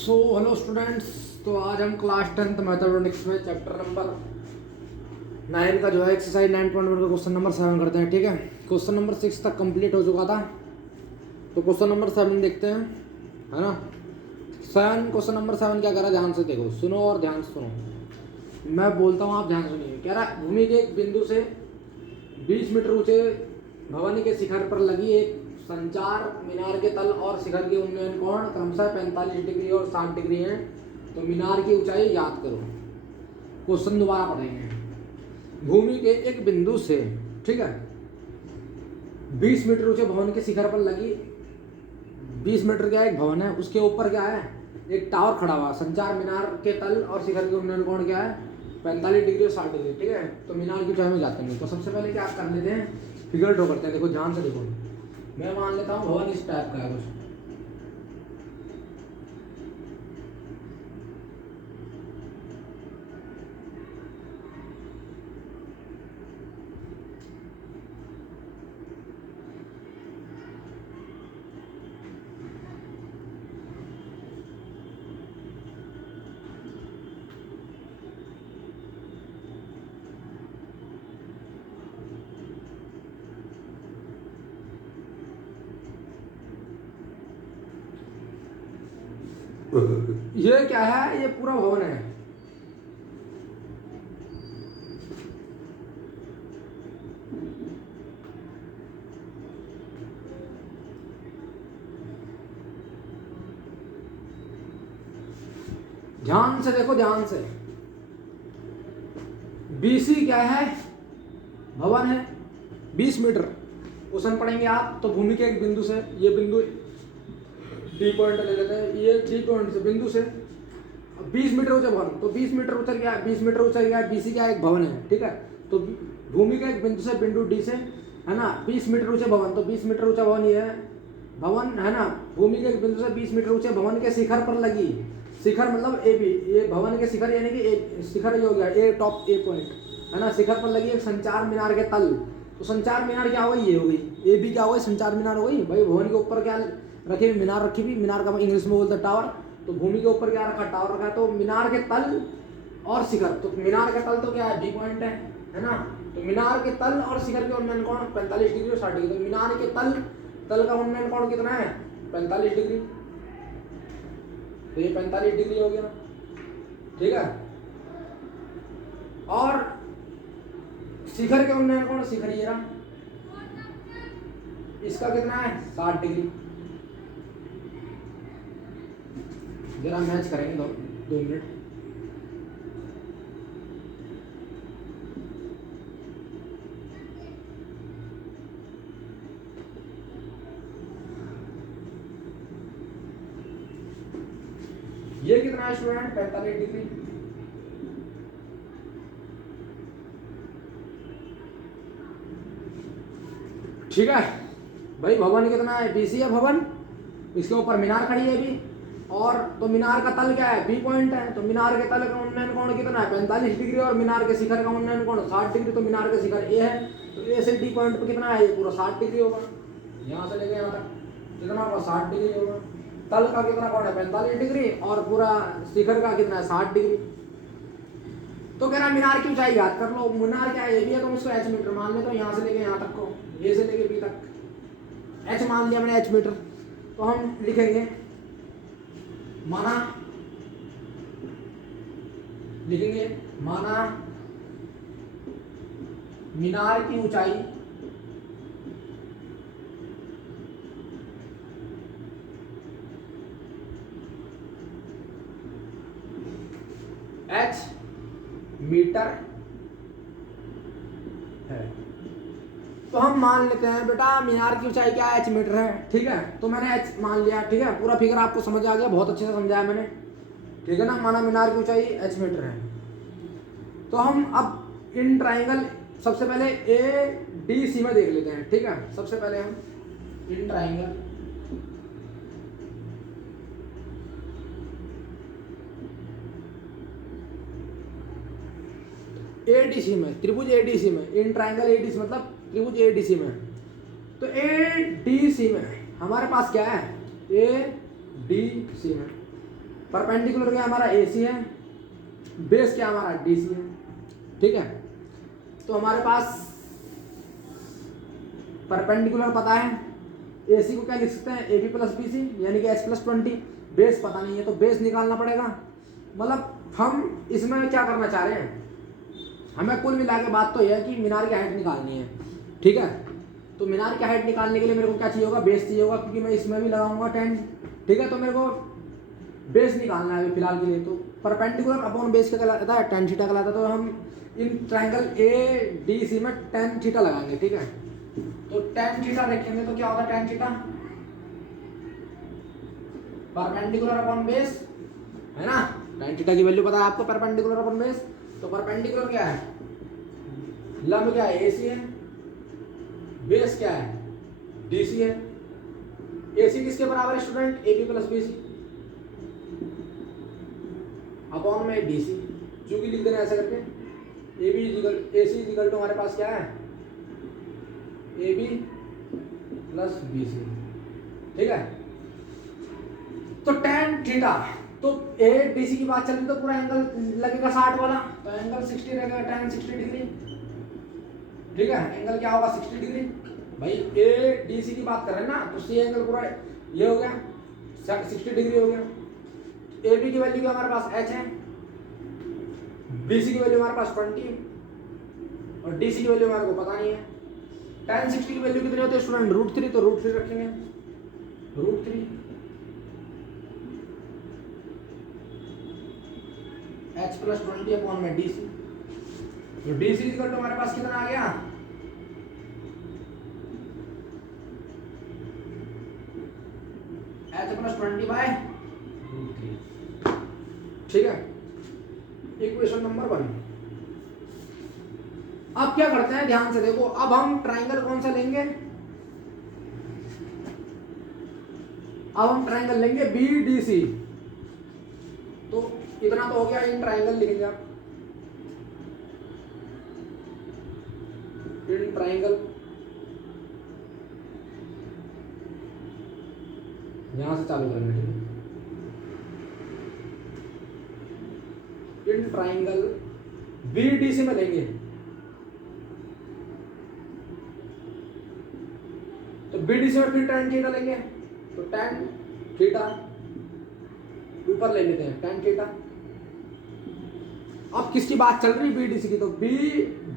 Hello students. तो आज हम क्लास 10th मैथमेटिक्स में चैप्टर नंबर 9 का जो है एक्सरसाइज 9.1 का क्वेश्चन नंबर 7 करते हैं। ठीक है, क्वेश्चन नंबर 6 तक कंप्लीट हो चुका था, तो क्वेश्चन नंबर 7 देखते हैं, है ना। क्वेश्चन नंबर 7 क्या कह रहा है, ध्यान से देखो, सुनो और ध्यान से सुनो। मैं बोलता हूँ, आप ध्यान सुनिए। कह रहा है भूमि के एक बिंदु से 20 मीटर ऊंचे भवन के शिखर पर लगी एक संचार मीनार के तल और शिखर के उन्नयन कोण क्रमशः 45 डिग्री और 60 डिग्री हैं, तो मीनार की ऊंचाई याद करो। क्वेश्चन दोबारा पढ़ेंगे। भूमि के एक बिंदु से, ठीक है, 20 मीटर ऊंचे भवन के शिखर पर लगी 20 मीटर का एक भवन है, उसके ऊपर क्या है, एक टावर खड़ा हुआ। संचार मीनार के तल और शिखर के उन्नयन कोण क्या है, 45 डिग्री और 60 डिग्री। ठीक है, तो मीनार की ऊंचाई में जाते हैं। तो सबसे पहले क्या कर लेते हैं, फिगर ड्रॉ करते हैं। देखो ध्यान से देखो, मैं मान लेता हूँ भवन इस टाइप का है कुछ। ये क्या है, ये पूरा भवन है। ध्यान से देखो, ध्यान से। बीसी क्या है, भवन है, 20 मीटर। क्वेश्चन पढ़ेंगे आप, तो भूमि के एक बिंदु से, ये बिंदु डी पॉइंट ले लेते हैं, ये डी पॉइंट से बिंदु से 20 मीटर ऊंचा भवन, तो 20 मीटर ऊंचा क्या है, 20 मीटर ऊंचा क्या है, बीसी क्या एक भवन है। ठीक है, तो भूमि के एक बिंदु से बिंदु डी से, है ना, 20 मीटर ऊंचे भवन, तो 20 मीटर ऊंचा भवन ये है, भवन है ना। भूमि के एक बिंदु से 20 मीटर ऊंचे भवन के शिखर पर लगी, शिखर मतलब ए बी, ये भवन के शिखर यानी कि ए शिखर ये हो गया, ए टॉप ए पॉइंट, है ना। शिखर पर लगी एक संचार मीनार के तल, तो संचार मीनार क्या हो गई, ये हो गई, ए बी क्या हो गई, संचार मीनार हो गई। भाई भवन के ऊपर क्या रखी हुई, मीनार रखी हुई, मीनार का इंग्लिश में बोलते हैं टावर। तो भूमि के ऊपर क्या रखा, टावर रखा है। तो मीनार के तल और शिखर, तो मीनार के तल तो क्या है, बी पॉइंट है ना। तो मीनार के तल और शिखर के उन्नयन कोण 45 डिग्री और 60 डिग्री। तो मीनार के तल का उन्नयन कोण कितना है, 45 डिग्री। तो ये 45 डिग्री हो गया, ठीक है। और शिखर के उन्नयन कोण, शिखर ये रहा, इसका कितना है, 60 डिग्री। जरा मैच करेंगे, 2 मिनट। ये कितना है स्टूडेंट, 45 डिग्री। ठीक है भाई, भवन कितना है, बीसी है भवन, इसके ऊपर मीनार खड़ी है भी, और तो मीनार का तल क्या है, बी पॉइंट है। तो मीनार के तल का उन्नयन कोण कितना है, 45 डिग्री, और मीनार के शिखर का उन्नयन कोण 60 डिग्री। तो मीनार का शिखर ए है, तो ए से डी पॉइंट पर कितना है, ये पूरा 60 डिग्री होगा। यहाँ से लेके यहाँ तक कितना होगा, 60 डिग्री होगा। तल का कितना कोण है, 45 डिग्री, और पूरा शिखर का कितना है, 60 डिग्री। तो कह रहा मीनार की ऊंचाई याद कर लो। मीनार क्या है, ये भी है, तो उसको एच मीटर मान ले। तो यहाँ से लेके यहाँ तक को, ए से लेके बी तक एच मान लिया मैंने, एच मीटर। तो हम लिखेंगे, माना, लिखेंगे माना मीनार की ऊंचाई एच मीटर है। तो हम मान लेते हैं बेटा, मीनार की ऊंचाई क्या है, एच मीटर है। ठीक है, तो मैंने एच मान लिया। ठीक है, पूरा फिगर आपको समझ आ गया, बहुत अच्छे से समझाया मैंने, ठीक है ना। माना मीनार की ऊंचाई एच मीटर है। तो हम अब इन ट्राइंगल, सबसे पहले ए डी सी में देख लेते हैं। ठीक है, सबसे पहले हम इन ट्राइंगल एडीसी में, त्रिभुज एडीसी में, इन ट्राइंगल एडीसी मतलब त्रिभुज एडीसी में। तो एडीसी में हमारे पास क्या है, एडीसी में परपेंडिकुलर क्या हमारा ए सी है, बेस क्या हमारा डी सी है, ठीक है। तो हमारे पास परपेंडिकुलर पता है, ए सी को क्या लिख सकते हैं A B plus B C यानी कि एच प्लस 20, बेस पता नहीं है तो बेस निकालना पड़ेगा। मतलब हम इसमें क्या करना चाह रहे हैं, हमें कुल मिला के बात तो यह है कि मीनार की हाइट निकालनी है, ठीक है। तो मीनार की हाइट निकालने के लिए मेरे को क्या चाहिए होगा, बेस चाहिए होगा, क्योंकि मैं इसमें भी लगाऊंगा 10, ठीक है। तो मेरे को बेस निकालना है अभी फिलहाल के लिए। तो परपेंडिकुलर अपॉन बेस क्या कहलाता है, tan थीटा कहलाता है। तो हम in triangle A D C में tan थीटा लगाएंगे, ठीक है। तो tan थीटा रखेंगे तो क्या होगा, tan theta perpendicular upon base है ना, tan थीटा की वैल्यू पता है आपको, परपेंडिकुलर अपॉन बेस। तो परपेंडिकुलर क्या है, लंब क्या है ए सी है, बेस क्या है डी सी है। ए सी किसके बराबर है student, A B plus B C upon में डी सी, चूंकि लिख देना ऐसा करके, A B A C equal to हमारे पास क्या है A B plus B C, ठीक है। तो tan थीटा, तो ए डी सी की बात चल रही तो पूरा एंगल लगेगा 60 वाला, तो एंगल 60 रहेगा, tan 60 डिग्री, ठीक है। एंगल क्या होगा 60 डिग्री, भाई ए डी सी की बात कर रहे हैं ना, तो सी एंगल पूरा ये हो गया 60 डिग्री हो गया। ए बी की वैल्यू हमारे पास h है, बी सी की वैल्यू हमारे पास 20 और डी सी की वैल्यू हमारे को पता नहीं है। tan 60 की वैल्यू कितनी होती है स्टूडेंट, √3, तो √3 रखेंगे, √3 h प्लस 20 अपॉन में डी सी। तो डी सी इक्वल टू हमारे पास कितना आ गया, h प्लस 20 बाय √3, ठीक है। Equation number 1। अब क्या करते हैं ध्यान से देखो, अब हम ट्राइंगल कौन सा लेंगे, अब हम ट्राइंगल लेंगे बी डी सी। तो इतना तो हो गया, इन ट्राइंगल लिखेंगे आप, इन ट्राइंगल यहां से चालू करेंगे, ठीक है। इन ट्राइंगल बी डी सी में लेंगे, तो बी डी सी में फिर tan थीटा लेंगे, तो tan थीटा ऊपर ले लेते हैं tan थीटा। अब किसकी बात चल रही, बी डी सी की, तो बी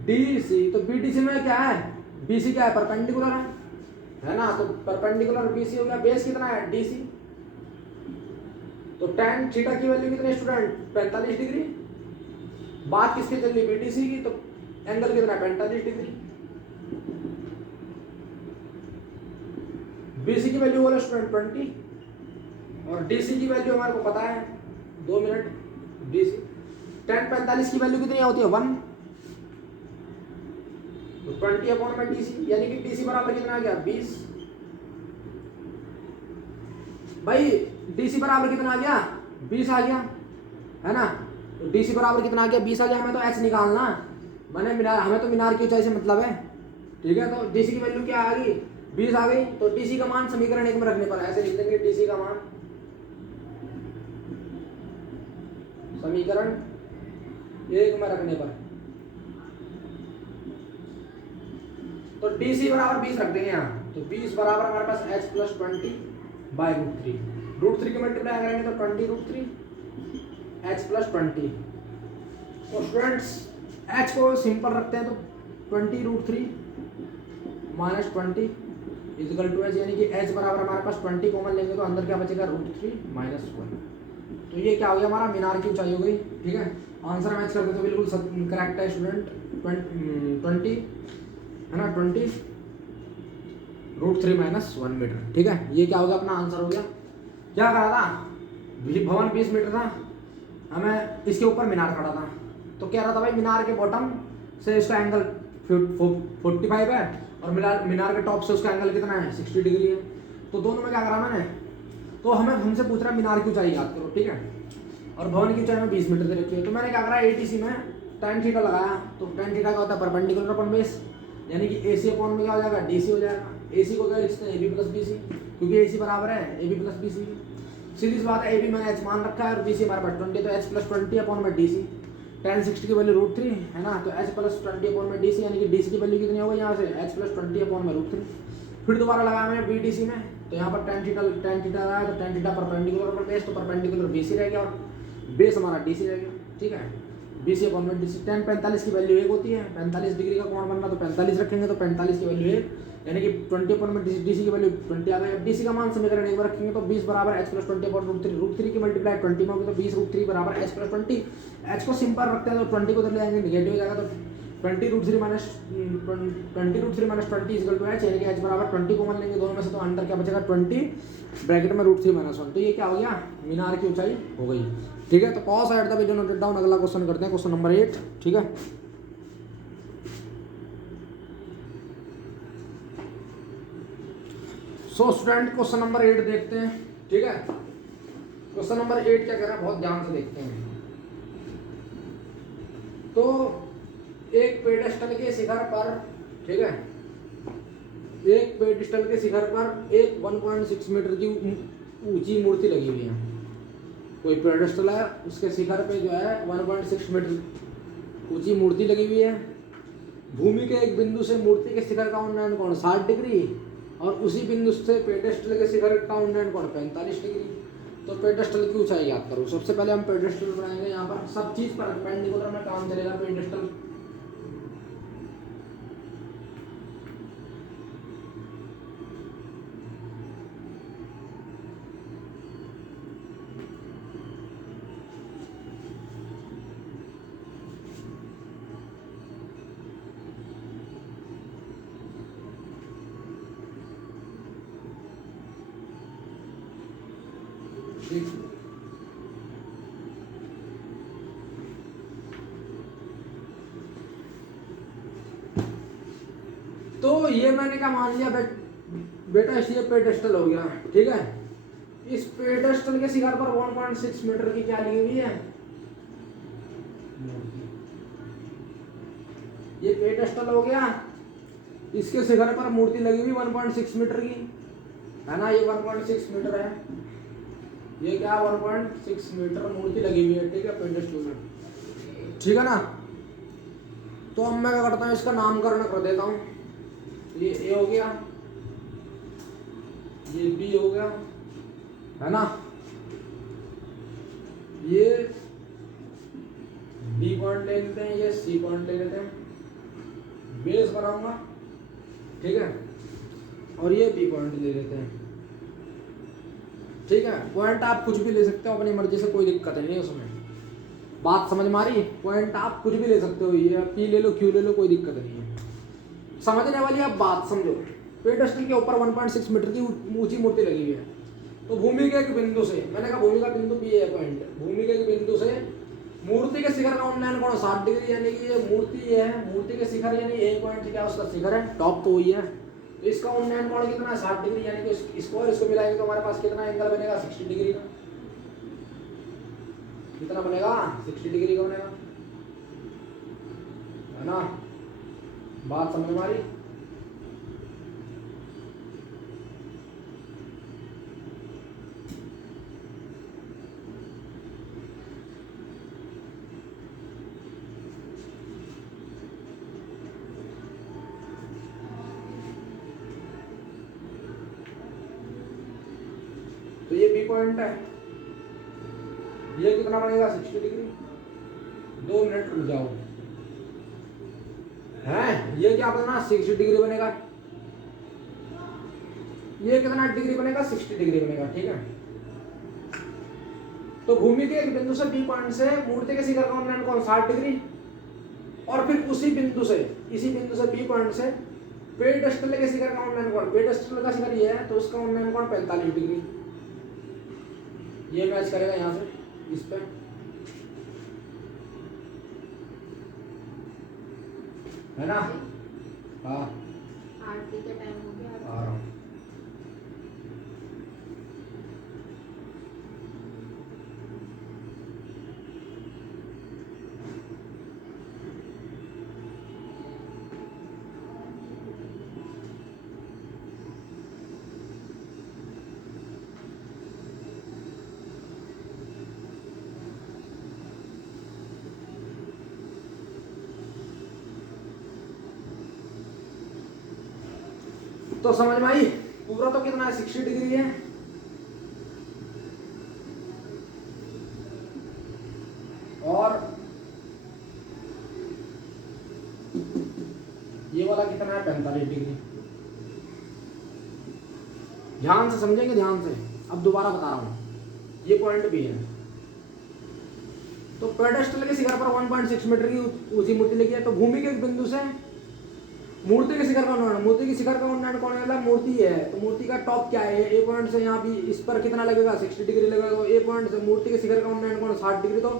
डी सी, तो बी डी सी में क्या है, बी सी क्या है, परपेंडिकुलर है ना, तो परपेंडिकुलर बी सी हो गया, बेस कितना है डी सी। तो tan थीटा की वैल्यू कितनी स्टूडेंट, 45 डिग्री। बात किसकी चल रही, बी डी सी की, तो एंगल कितना है 45 डिग्री। बी सी की वैल्यू बोला स्टूडेंट 20 और डी सी की वैल्यू हमारे को पता है, 2 मिनट, डी सी tan 45 की वैल्यू कितनी होती है 1, तो 20 अपॉन में डी सी, यानी कि डी सी बराबर कितना आ गया 20। भाई डी सी बराबर कितना आ गया 20 आ गया, है ना। तो डी सी बराबर कितना आ गया 20 आ गया, हमें तो एच निकालना, मैंने मीनार, हमें तो मीनार की ऊंचाई से मतलब है, ठीक है। तो डी सी की वैल्यू क्या आ गई 20 आ गई। तो डी सी का मान समीकरण 1 में रखने पर ऐसे लिख देंगे, डी सी का मान समीकरण 1 में रखने पर, तो डी सी बराबर 20 रख देंगे यहाँ, तो 20 बराबर हमारे पास h प्लस 20 बाई √3, √3 की मल्टीप्लाई करेंगे तो 20 √3 h प्लस 20। तो स्टूडेंट्स h को सिंपल रखते हैं, तो 20 √3 माइनस 20 इजिकल टू h, यानी कि h बराबर हमारे पास 20 कॉमन लेंगे तो अंदर क्या बचेगा √3 माइनस 1। तो ये क्या हो गया हमारा मीनार की ऊंचाई हो गई, ठीक है। आंसर मैच करते तो बिल्कुल करेक्ट है स्टूडेंट, 20 है ना, 20 √3 माइनस 1 मीटर, ठीक है। ये क्या होगा अपना आंसर हो गया। क्या करा था, भवन 20 मीटर था, हमें इसके ऊपर मीनार खड़ा था, तो कह रहा था भाई मीनार के बॉटम से इसका एंगल 45 है और मीनार के टॉप से उसका एंगल कितना है 60 डिग्री है। तो दोनों में क्या करा मैंने, तो हमें हमसे पूछ रहा है मीनार की ऊंचाई याद करो, ठीक है, और भवन की ऊंचाई में 20 मीटर दे रखी है। तो मैंने क्या करा एटीसी में tan थीटा लगाया, तो tan थीटा का होता है परपेंडिकुलर अपॉन बेस, यानी कि AC अपॉन में क्या हो जाएगा DC हो जाएगा। AC को क्या लिखते हैं AB प्लस BC, क्योंकि AC बराबर है AB प्लस BC। सीधी सी बात है, ए बी मैंने एच मान रखा है और बी सी हमारे पास 20, तो एच प्लस 20 अपॉन में डी सी, टेन 60 की वैल्यू √3 है ना, तो एच प्लस 20 अपॉन में डी सी, यानी कि डी सी की वैल्यू कितनी होगी यहाँ से एच प्लस 20 अपॉन में √3। फिर दोबारा लगाया मैंने बी डी सी में, तो यहाँ पर टेन थीटा आया, तो टेन थीटा परपेंडिकुलर पर बेस, तो परपेंडिकुलर बी सी रह गया और बेस हमारा डी सी रह गया। ठीक है, बी सी अपॉन में डी सी, टेन 45 की वैल्यू 1 होती है, 45 डिग्री का कोण बनना, तो 45 रखेंगे, तो 45 की वैल्यू 1, यानी कि 20 अपॉन में डी सी की वैल्यू 20 आ गई। अब डी सी का मान समीकरण एक बार रखेंगे, तो 20 बराबर एच प्लस 20 अपॉन √3 की मल्टीप्लाई 20 में होगी, तो 20 √3 बराबर एच प्लस 20। एच को सिंपल रखते हैं तो 20 को उधर ले आएंगे, निगेटिव हो जाएगा, तो 20 √3 माइनस 20 इक्वल टू एच, यानी कि एच बराबर 20 कॉमन लेंगे दोनों में से, तो अंदर क्या बचेगा 20 ब्रैकेट में √3 - 1, तो ये क्या हो गया, मीनार की ऊंचाई हो गई। ठीक है, तो cos at the video noted down. अगला क्वेश्चन करते हैं, क्वेश्चन नंबर 8। ठीक है, सो स्टूडेंट क्वेश्चन नंबर 8 देखते हैं। ठीक है, क्वेश्चन नंबर 8 क्या कह रहा है, बहुत ध्यान से देखते हैं। तो एक पेडेस्टल के शिखर पर, ठीक है, एक पेडेस्टल के शिखर पर एक 1.6 मीटर की ऊंची मूर्ति लगी हुई है। कोई पेडेस्टल है, उसके शिखर पे जो है 1.6 मीटर ऊंची मूर्ति लगी हुई है। भूमि के एक बिंदु से मूर्ति के शिखर का उन्नयन कोण 60 डिग्री और उसी बिंदु से पेडेस्टल के शिखर का उन्नयन कोण 45 डिग्री। तो पेडेस्टल की ऊंचाई याद करो। सबसे पहले हम पेडेस्टल बनाएंगे, यहाँ पर सब चीज पर परपेंडिकुलर में काम चलेगा। पेडेस्टल तो ये मैंने क्या मान लिया बेटा, इसलिए पेडेस्टल हो गया। ठीक है, इस पेडेस्टल के शिखर पर 1.6 मीटर की क्या लगी हुई है, ये पेडेस्टल हो गया। इसके शिखर पर मूर्ति लगी हुई 1.6 मीटर की, है ना, ये 1.6 मीटर है, ये क्या 1.6 मीटर मूर्ति लगी हुई है। ठीक है, पेडेस्टल में। ठीक है ना, तो अब मैं क्या करता हूँ, इसका नामकरण कर देता हूँ। ये ए हो गया, ये बी हो गया, है ना, ये बी पॉइंट ले लेते हैं, ये सी पॉइंट ले लेते हैं, बेस बनाऊंगा। ठीक है, और ये बी पॉइंट ले लेते हैं। ठीक है, पॉइंट आप कुछ भी ले सकते हो अपनी मर्जी से, कोई दिक्कत नहीं है उसमें। बात समझ में आ रही है, पॉइंट आप कुछ भी ले सकते हो, ये पी ले लो, क्यू ले लो, कोई दिक्कत नहीं है। समझने वाली आप बात समझो। पेडेस्टल के ऊपर 1.6 मीटर की ऊंची मूर्ति लगी हुई है। तो भूमि के एक बिंदु से, मैंने कहा भूमि का बिंदु बी है पॉइंट, भूमि के एक बिंदु से मूर्ति के शिखर का उन्नयन कोण 60 डिग्री, यानी कि ये मूर्ति है, मूर्ति के शिखर यानी एक पॉइंट क्या उसका शिखर है, टॉप तो वही है। तो इसका उन्नयन कोण कितना है 60 डिग्री, यानी कि इसको और इसको मिलाएंगे तो हमारे पास कितना एंगल बनेगा 60 डिग्री का। कितना बनेगा 60 डिग्री का बनेगा, है ना, बात समझ में आ रही। तो ये बी पॉइंट है, ये कितना बनेगा 60 डिग्री। 2 मिनट रुक जाओ, है ये क्या बना 60 डिग्री बनेगा, ये कितना डिग्री बनेगा 60 डिग्री बनेगा। ठीक है, तो भूमि के एक बिंदु से बी पॉइंट से मूर्ति के शिखर का उन्नयन कोण 60 डिग्री, और फिर उसी बिंदु से, इसी बिंदु से बी पॉइंट से पेडेस्टल के शिखर का उन्नयन कोण, पेडेस्टल का शिखर ये है तो उसका उन्नयन कोण 45 डिग्री। ये मैच करेगा यहाँ से इस पे, है ना। हाँ, आरती का टाइम हो गया, आ रहा हूँ। तो समझ में आई, पूरा तो कितना है 60 डिग्री है, और ये वाला कितना है 45 डिग्री। ध्यान से समझेंगे, ध्यान से। अब दोबारा बता रहा हूं, ये पॉइंट भी है। तो पेडेस्टल के शिखर पर 1.6 मीटर की ऊंची मूर्ति लगी है। तो भूमि के एक बिंदु से मूर्ति के शिखर का उन्नयन, मूर्ति के शिखर का उन्नयन कौन है? मूर्ति है। तो मूर्ति का टॉप क्या है? ए पॉइंट से यहाँ भी इस पर कितना लगेगा? 60 डिग्री लगेगा। तो ए पॉइंट से मूर्ति के शिखर का उन्नयन कौन? 60 डिग्री। तो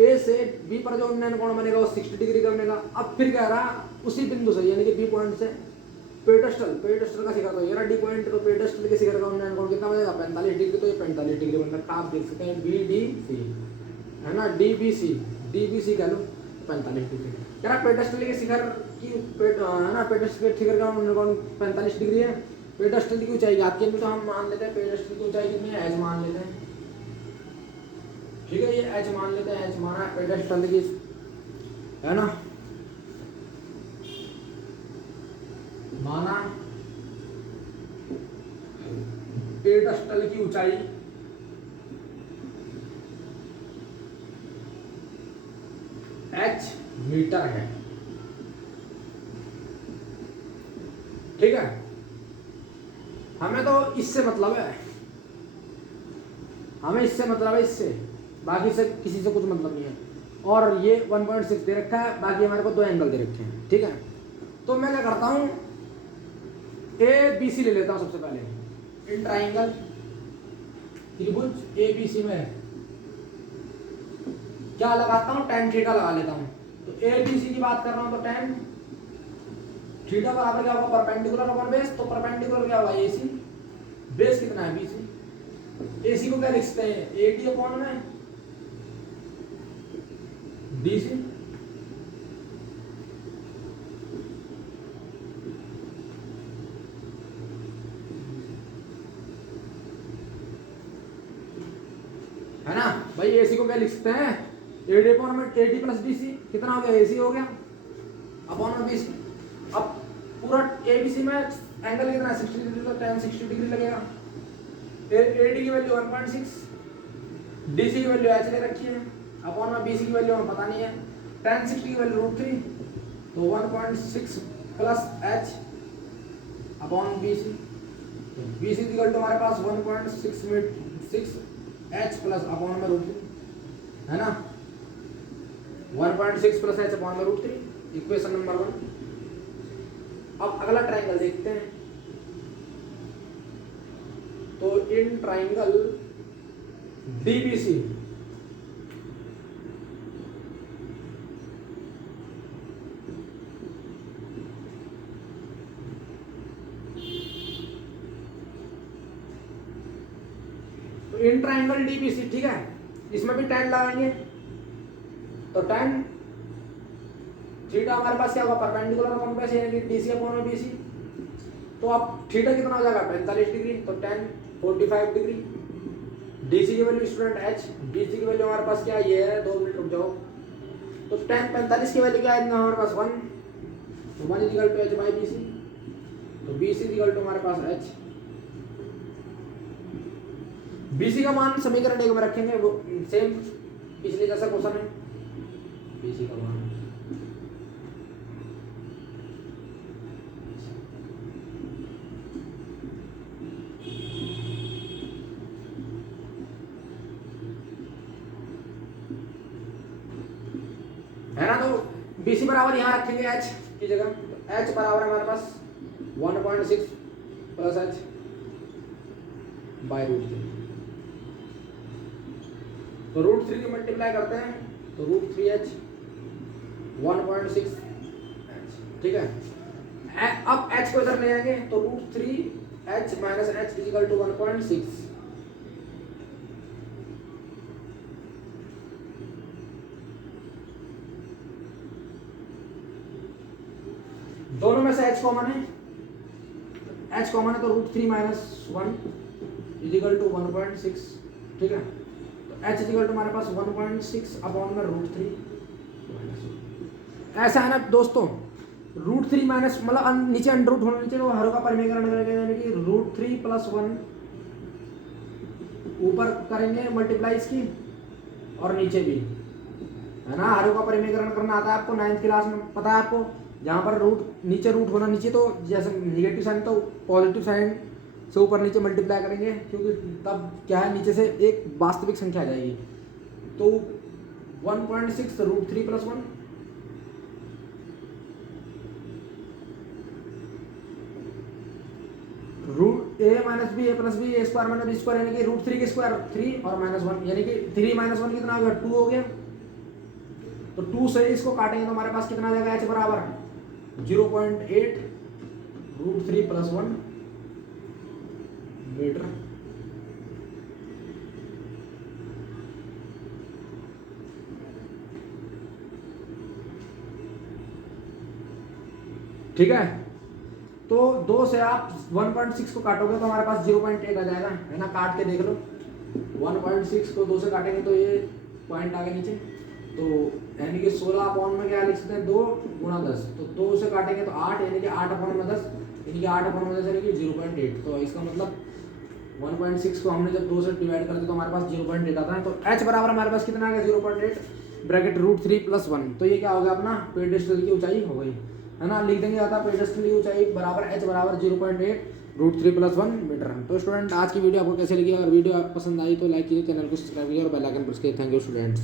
ए से बी पर जो उन्नयन कोण बनेगा वो 60 डिग्री का बनेगा। अब फिर कह रहा उसी बिंदु से यानी कि बी पॉइंट से पेडेस्टल का शिखर, तो ये रहा डी पॉइंट, तो पेडेस्टल के शिखर का उन्नयन कोण कितना बनेगा? 45 डिग्री। तो ये 45 डिग्री बन रहा है। आप देख सकते हैं बी डी सी है ना, डी बी सी कह लो 45 डिग्री। कह रहा पेडेस्टल के शिखर की है ना, पेडेस्टल के शिखर का उन्नयन कोण 45 डिग्री है। पेडेस्टल की ऊंचाई आपके लिए तो हम मान लेते हैं पेडेस्टल की ऊंचाई कितनी है? एच मान लेते हैं, ठीक है, ये एच मान लेते हैं। एच माना पेडेस्टल की, है ना, माना पेडेस्टल की ऊंचाई एच मीटर है, ठीक है। हमें तो इससे मतलब है, हमें इससे मतलब है, इससे, बाकी से किसी से कुछ मतलब नहीं है। और ये 1.6 दे रखा है, बाकी हमारे को दो एंगल दे रखे हैं, ठीक है। तो मैं क्या करता हूँ, ए बी सी ले लेता हूँ सबसे पहले। इन ट्राइंगल त्रिभुज ए बी सी में क्या लगाता हूँ? tan थीटा लगा लेता हूँ। तो ए बी सी की बात कर रहा हूँ, तो tan थीटा बराबर क्या होगा? Perpendicular upon base. तो परपेंडिकुलर क्या होगा? ए सी। बेस कितना है? B C. ए सी को क्या लिख सकते हैं? ए डी अपॉन में डी सी। है ना भाई, ए सी को क्या लिख सकते हैं? ए डी अपॉन में A D plus D C. कितना हो गया? ए सी हो गया अपॉन में बी सी। अब पूरा ए बी सी में एंगल कितना है? 60 डिग्री। तो tan 60 डिग्री लगेगा। ए डी की वैल्यू 1.6, डी सी की वैल्यू एच ले रखी है, अपॉन में बी सी की वैल्यू हमें पता नहीं है। tan 60 की वैल्यू √3, तो 1.6 plus h upon B C. B C equal to हमारे पास 1.6 एच प्लस अपॉन में √3, है ना, 1.6 प्लस एच अपॉन में √3, इक्वेशन नंबर 1। अब अगला ट्राइंगल देखते हैं। तो in triangle DBC in triangle DBC, ठीक है, इसमें भी tan लगाएंगे। तो tan थीटा हमारे पास क्या होगा? परपेंडिकुलर अपॉन बेस यानी कि डीसी अपॉन बीसी। तो अब थीटा कितना हो जाएगा? 45 डिग्री। तो tan 45 डिग्री। डीसी की वैल्यू स्टूडेंट एच, डीसी की वैल्यू हमारे पास क्या है? ये है, 2 मिनट रुक जाओ। तो tan 45 की वैल्यू क्या है हमारे पास? 1। तो 1 equal to h by B C. तो बी सी इक्वल टू हमारे पास एच। बीसी का मान समीकरण 1 में रखेंगे, वो सेम पिछले जैसा क्वेश्चन है। बीसी का मान है ना, तो बीसी बराबर यहाँ रखेंगे एच की जगह। तो एच बराबर हमारे पास 1.6 प्लस एच बाई √3। तो √3 की मल्टीप्लाई करते हैं, तो √3h 1.6h, ठीक है। अब h को इधर ले आएंगे, तो √3h minus h equal to 1.6। दोनों में से h कॉमन है, h कॉमन है, तो √3 माइनस 1 इक्वल टू 1.6, ठीक है। h इक्वल टू हमारे पास 1.6 अपॉन में √3। ऐसा है ना दोस्तों, √3 माइनस मतलब नीचे अंडर रूट होना नीचे, तो हरों का परिमेयकरण करेंगे यानी कि √3 + 1 ऊपर करेंगे मल्टीप्लाई इसकी और नीचे भी, है ना। हरों का परिमेयकरण करना आता है आपको, 9th क्लास में पता है आपको। जहाँ पर नीचे रूट होना नीचे, तो जैसे निगेटिव साइन तो पॉजिटिव साइन से ऊपर नीचे मल्टीप्लाई करेंगे, क्योंकि तब क्या है नीचे से एक वास्तविक संख्या आ जाएगी। तो 1.6 √3 + 1 a - b a + b a² - b² यानी कि √3 के स्क्वायर 3 और -1 यानी कि 3 - 1 कितना हो गया 2 हो गया। तो 2 से इसको काटेंगे तो हमारे पास कितना आ जाएगा, h बराबर 0.8 √3 + 1 मीटर। ठीक है, तो 2 से आप 1.6 को काटोगे तो हमारे पास 0.8 आ जाएगा, है ना। काट के देख लो, 1.6 को 2 से काटेंगे तो ये पॉइंट आ गया नीचे, तो यानी कि 16 में क्या लिख सकते हैं 2 × 10, तो 2 से काटेंगे तो 8 यानी कि 8/10 यानी कि 8/10 यानी कि 0.8। तो इसका मतलब 1.6 को हमने जब 2 से डिवाइड करते तो हमारे पास 0.8 आता है। तो h बराबर हमारे पास कितना आ गया 0.8 ब्रैकेट √3 + 1। तो ये क्या हो गया अपना पेडेस्टल की ऊंचाई हो गई, है ना। लिख देंगे आता पेडेस्टल की ऊंचाई बराबर h बराबर 0.8 √3 + 1 मीटर। तो स्टूडेंट आज की वीडियो आपको कैसे लगी, अगर वीडियो आपको पसंद आई तो लाइक कीजिए, चैनल को सब्सक्राइब कीजिए और बेल आइकन प्रेस कीजिए। Thank you students.